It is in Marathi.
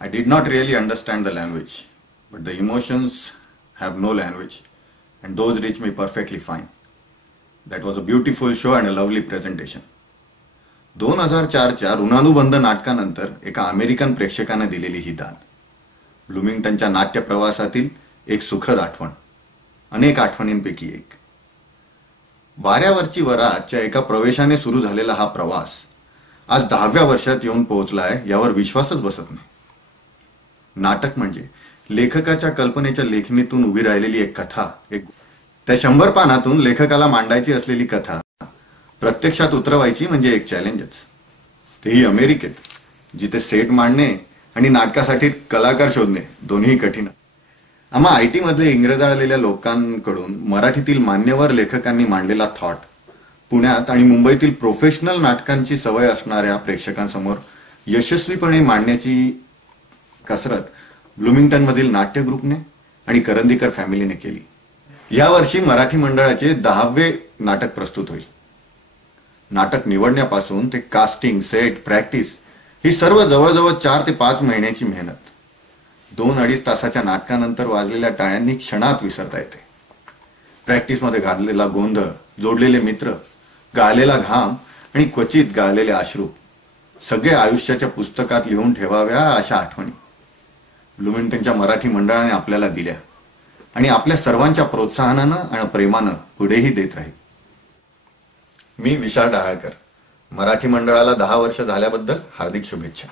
I did not really understand the language, but the emotions have no language, and those reach me perfectly fine. That was a beautiful show and a lovely presentation. 2004च्या ऋणानुबंध नाटकानंतर एका अमेरिकन प्रेक्षकाने दिलेली ही दाद ब्लूमिंग्टनच्या नाट्य प्रवासातील एक सुखद आठवण, अनेक आठवणींपैकी एक. वाऱ्यावरची वरातच्या एका प्रवेशाने सुरू झालेला हा प्रवास आज 10व्या वर्षात येऊन पोहोचलाय यावर विश्वासच बसत नाही. नाटक म्हणजे लेखकाच्या कल्पनेच्या लेखणीतून उभी राहिलेली एक कथा, त्या 100 पानातून लेखकाला मांडायची असलेली कथा प्रत्यक्षात उतरवायची म्हणजे एक चॅलेंजच, तेही अमेरिकेत, जिथे सेट मांडणे आणि नाटकासाठी कलाकार शोधणे दोन्ही कठीण. आम्हा IT मधले इंग्रजाळलेल्या लोकांकडून मराठीतील मान्यवर लेखकांनी मांडलेला थॉट पुण्यात आणि मुंबईतील प्रोफेशनल नाटकांची सवय असणाऱ्या प्रेक्षकांसमोर यशस्वीपणे मांडण्याची कसरत ब्लूमिंग्टन मधील नाट्य ग्रुपने आणि करंदीकर फॅमिलीने केली. यावर्षी मराठी मंडळाचे 10वे नाटक प्रस्तुत होईल. नाटक निवडण्यापासून ते कास्टिंग, सेट, प्रॅक्टिस ही सर्व जवळजवळ 4 ते 5 महिन्याची मेहनत 2-2.5 तासाच्या नाटकानंतर वाजलेल्या टाळ्यांनी क्षणात विसरता येते. प्रॅक्टिसमध्ये घातलेला गोंधळ, जोडलेले मित्र, गाळलेला घाम आणि क्वचित गाळलेले अश्रू, सगळे आयुष्याच्या पुस्तकात लिहून ठेवाव्या अशा आठवणी ब्लूमिंग्टनच्या मराठी मंडळाने आपल्याला दिल्या आणि आपल्या सर्वांच्या प्रोत्साहनानं आणि प्रेमानं पुढेही देत राहील. मी विशाल डहाळकर. मराठी मंडळाला 10 वर्ष झाल्याबद्दल हार्दिक शुभेच्छा.